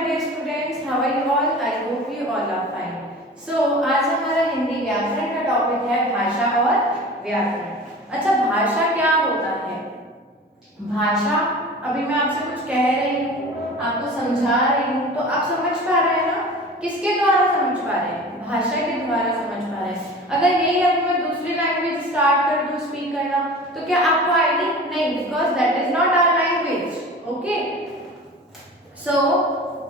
my dear students, how are you all? I hope you all are fine. So आज हमारा हिंदी व्याकरण का topic है भाषा और व्याकरण। अच्छा, भाषा क्या होता है? भाषा, अभी मैं आपसे कुछ कह रही हूँ, आपको समझा रही हूँ, तो आप समझ पा रहे हैं ना? किसके द्वारा समझ पा रहे हैं? भाषा के द्वारा समझ पा रहे हैं। अगर यही अभी मैं दूसरी लैंग्वेज स्टार्ट कर दूँ स्पीक करना, तो क्या आपको आएगी? नहीं, because that is not our language. Okay, so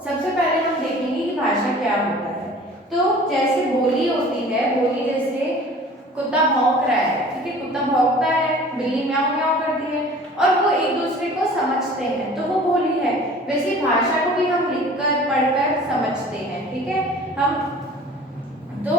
सबसे पहले हम देखेंगे कि भाषा क्या होता है। तो जैसे बोली होती है, बोली जैसे कुत्ता भौंक रहा है, ठीक है, कुत्ता भौंकता है, बिल्ली म्याऊं म्याऊं करती है और वो एक दूसरे को समझते हैं, तो वो बोली है। वैसे भाषा को भी हम लिखकर पढ़कर समझते हैं, ठीक है। हम तो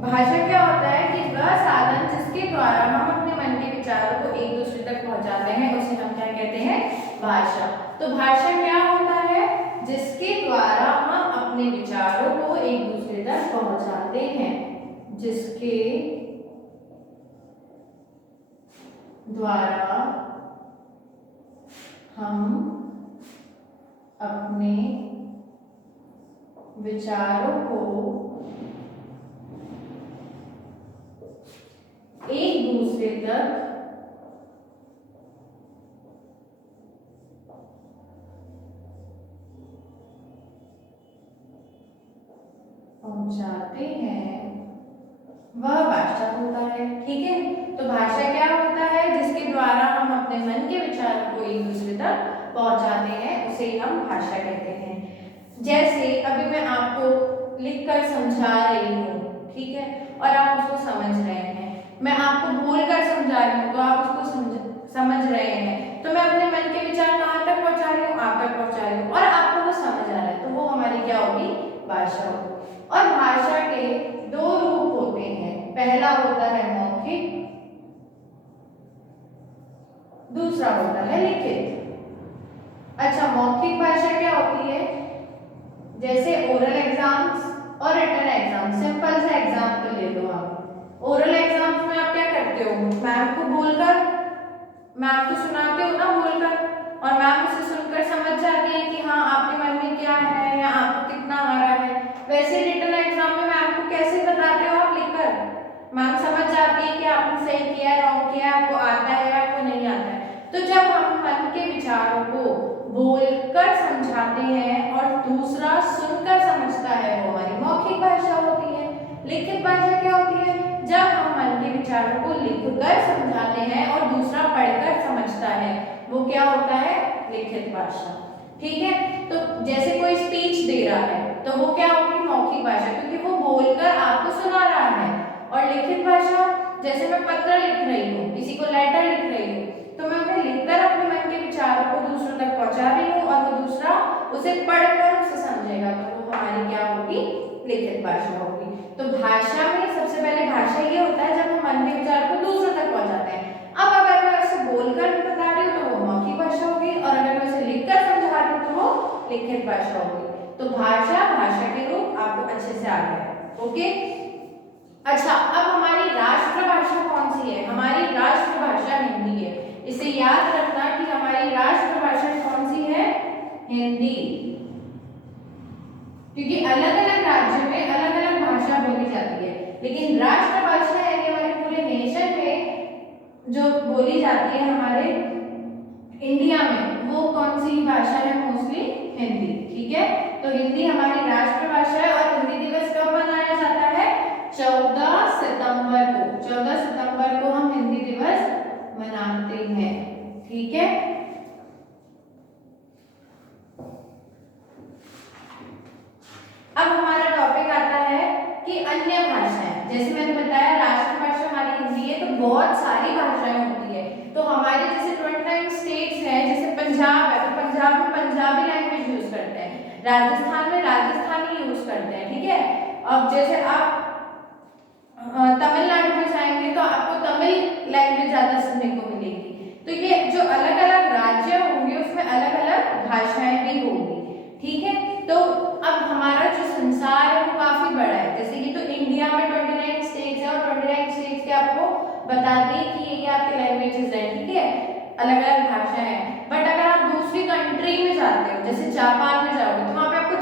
भाषा क्या होता है कि वह साधन जिसके द्वारा हम अपने मन के विचारों को एक दूसरे तक पहुंचाते हैं, उसे हम क्या कहते हैं? भाषा। तो भाषा क्या होता है? जिसके द्वारा हम अपने विचारों को एक दूसरे तक पहुंचाते हैं, जिसके द्वारा हम अपने विचारों को एक दूसरे तक पहुंचाते हैं, वह भाषा होता है, ठीक है। तो भाषा क्या होता है? जिसके द्वारा हम अपने मन के विचारों को एक दूसरे तक पहुंचाते हैं, उसे हम भाषा कहते हैं। जैसे अभी मैं आपको लिखकर समझा रही हूँ, ठीक है, और आप उसको समझ रहे हैं। मैं आपको बोलकर समझा रही हूँ तो आप उसको समझ रहे हैं। तो मैं अपने मन के विचार कहाँ तक पहुंचा रही हूँ? आप तक पहुंचा रही हूँ और आपको वो समझ आ रहा है, तो वो हमारी क्या होगी? भाषा होगी। और भाषा के दो रूप होते हैं। पहला होता है मौखिक, दूसरा होता है लिखित। अच्छा, मौखिक भाषा क्या होती है? जैसे ओरल एग्जाम्स और रिटन एग्जाम। सिंपल सा एग्जाम्पल ले लो आप। ओरल एग्जाम्स में आप क्या करते हो? मैम को बोलकर, मैम को सुनाते हो ना बोलकर, और मैम उसे सुनकर समझ जाती है कि हाँ आपके मन में क्या है या आपको कितना आ रहा है। वैसे रिटन एग्जाम में मैम को कैसे बताते हो? आप लिखकर। मैम समझ जाती है कि आपने सही किया है, रॉन्ग किया है, आपको आता है या आपको नहीं आता है। तो जब हम मन के विचारों को बोलकर समझाते हैं और दूसरा सुनकर समझता है, वो हमारी मौखिक भाषा होती है। लिखित भाषा क्या होती है? जब हम मन के विचारों को लिखकर समझाते हैं और दूसरा पढ़कर समझता है, वो क्या होता है? लिखित भाषा, ठीक है। तो जैसे कोई स्पीच दे रहा है तो वो क्या होगी? मौखिक भाषा, क्योंकि वो बोलकर आपको सुना रहा है। और लिखित भाषा, जैसे मैं पत्र लिख रही हूँ, किसी को लेटर लिख रही हूँ, तो मैं उन्हें लिखकर अपने मन के विचारों को दूसरों तक पहुंचा रही हूँ और वो दूसरा उसे पढ़कर उसे समझेगा, तो वो हमारी क्या होगी? लिखित भाषा होगी। तो भाषा में सबसे पहले भाषा ये होता है जब हम मन के विचार को दूसरों तक पहुंचाते हैं। अब अगर मैं उसे बोलकर बता रही हूँ तो वो मौखिक भाषा होगी, और अगर मैं उसे लिखकर समझा रही हूँ तो वो लिखित भाषा होगी। तो भाषा के रूप आपको अच्छे से आ गए। ओके, अच्छा, अब हमारी राष्ट्रभाषा कौन सी है? हमारी राष्ट्रभाषा हिंदी है। इसे याद रखना कि हमारी राष्ट्रभाषा कौन सी है? हिंदी। क्योंकि अलग अलग राज्यों में अलग अलग भाषा बोली जाती है, लेकिन राष्ट्रभाषा है कि हमारे पूरे नेशन में जो बोली जाती है हमारे इंडिया में, वो कौन सी भाषा है? मोस्टली हिंदी, ठीक है। तो हिंदी हमारी राष्ट्रभाषा है। और हिंदी दिवस कब मनाया जाता है? 14 सितंबर को। 14 सितंबर को हम हिंदी दिवस मनाते हैं, ठीक है। अब हमारा टॉपिक आता है कि अन्य भाषाएं। जैसे मैंने बताया राष्ट्रभाषा हमारी हिंदी है, तो बहुत सारी भाषाएं होती है। तो हमारे जैसे 29 स्टेट्स हैं, जैसे पंजाब है, तो पंजाब में पंजाबी लैंग्वेज यूज करते हैं, राजस्थान में राजस्थानी यूज करते हैं, ठीक है। अब जैसे आप तमिलनाडु में जाएंगे तो आपको तमिल लैंग्वेज ज्यादा सुनने को मिलेगी। तो ये जो अलग अलग राज्य होंगे उसमें अलग अलग भाषाएं भी होंगी, ठीक है। तो अब हमारा जो संसार है वो काफी बड़ा है। जैसे कि तो इंडिया में 29 स्टेट्स है और 29 स्टेट्स के आपको बता दें कि ये आपके लैंग्वेजेस हैं, ठीक है, अलग अलग भाषाएं हैं। बट अगर आप दूसरी कंट्री में जाते हो, जैसे जापान में जाओगे, तो वहां पे आपको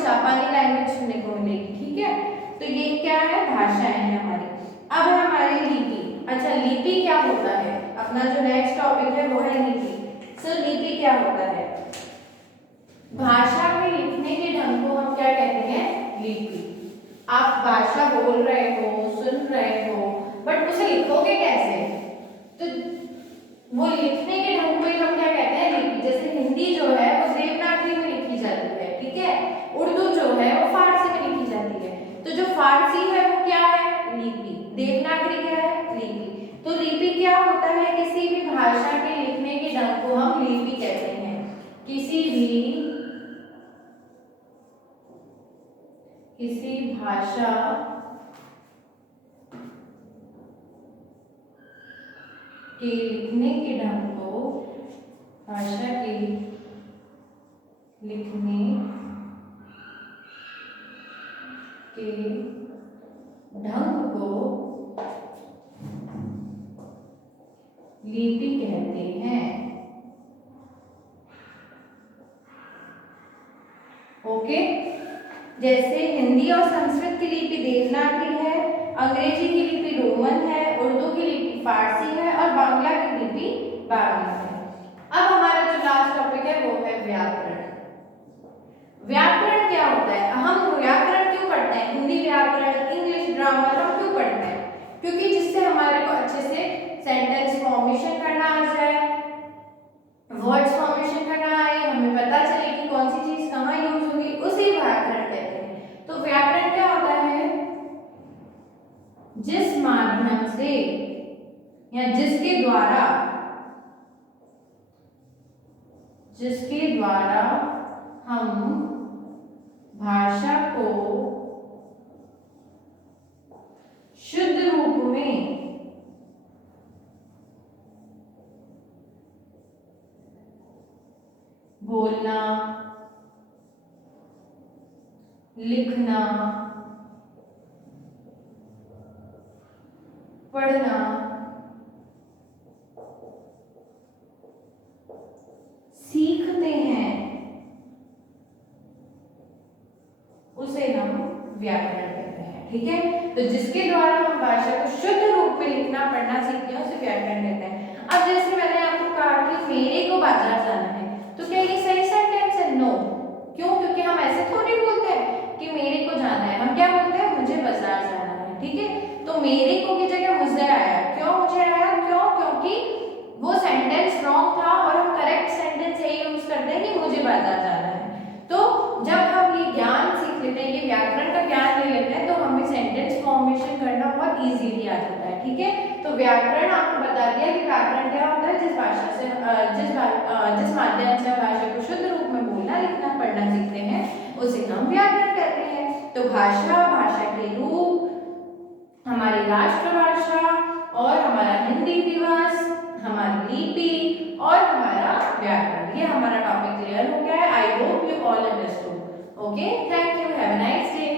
है, भाषाएं हैं हमारी। अब है हमारी लिपि। अच्छा, लिपि क्या होता है? अपना जो नेक्स्ट टॉपिक है वो है लिपि। सो लिपि क्या होता है? भाषा के लिखने के ढंग को हम क्या कहते हैं? लिपि। आप भाषा बोल रहे हो, सुन रहे हो, बट उसे लिखोगे कैसे? तो वो लिखने के ढंग को ही हम क्या कहते हैं? लिपि। जैसे हिंदी जो है वो देवनागरी में लिखी जाती है, ठीक है। उर्दू जो है वो फारसी में लिखी जाती है। तो जो फारसी है वो क्या है? लिपि। देवनागरी क्या है? लिपि। तो लिपि क्या होता है? किसी भी भाषा के लिखने के ढंग को हम लिपि कहते हैं। किसी भाषा के लिखने के ढंग को, भाषा के लिखने के ढंग को लिपि कहते हैं। ओके। जैसे हिंदी और संस्कृत की लिपि देवनागरी है, अंग्रेजी की लिपि रोमन है, उर्दू की लिपि फारसी है और बांग्ला की लिपि बांग्ला है। अब हमारा जो लास्ट टॉपिक है वो है व्याकरण। व्याकरण क्या होता है? हम व्याकरण क्यों पढ़ते हैं? हिंदी व्याकरण, इंग्लिश ग्रामर हम क्यों पढ़ते हैं? क्योंकि जिससे हमारे को अच्छे से सेंटेंस फॉर्मेशन करना आ जाए, वर्ड्स फॉर्मेशन करना आए, हमें पता चले कि कौन सी चीज कहाँ यूज होगी, उसी व्याकरण कहते हैं। तो व्याकरण क्या होता है? जिस माध्यम से या जिसके द्वारा हम भाषा को शुद्ध रूप में बोलना, लिखना, पढ़ना, सीखते हैं, उसे हम व्याकरण कहते हैं, ठीक है। तो जिसके द्वारा हम भाषा को शुद्ध रूप में लिखना पढ़ना सीखते हैं उसे व्याकरण कहते हैं। अब जैसे मैंने आपको कहा कि मेरे को बाजार जाना है, तो क्या ये सही सेंटेंस है? नो। क्यों? क्योंकि हम ऐसे थोड़ी बोलते हैं कि मेरे को जाना है, हम क्या बोलते हैं? मुझे बाजार जाना है, ठीक है। तो मेरे को की जगह मुझे आया। क्यों मुझे आया? क्यों? क्योंकि वो सेंटेंस रॉन्ग था और हम करेक्ट सेंटेंस यही यूज करते हैं कि मुझे बाजार जाना है। तो जब हम ये ज्ञान सीख लेते हैं, ये व्याकरण का ज्ञान ले लेते हैं, तो हमें सेंटेंस फॉर्मेशन करना बहुत इजीली आ जाता है, ठीक है। तो व्याकरण आपको बता दिया कि व्याकरण क्या होता है? जिस भाषा से जिस माध्यम से भाषा को शुद्ध रूप में बोलना, लिखना, पढ़ना सीखते हैं उसे हम व्याकरण कहते हैं। तो भाषा के रूप, हमारी राष्ट्रभाषा और हमारा हिंदी दिवस, हमारी लिपि और हमारा व्याकरण, ये हमारा टॉपिक क्लियर हो गया है। I hope you all understood. Okay, thank you, have a nice day.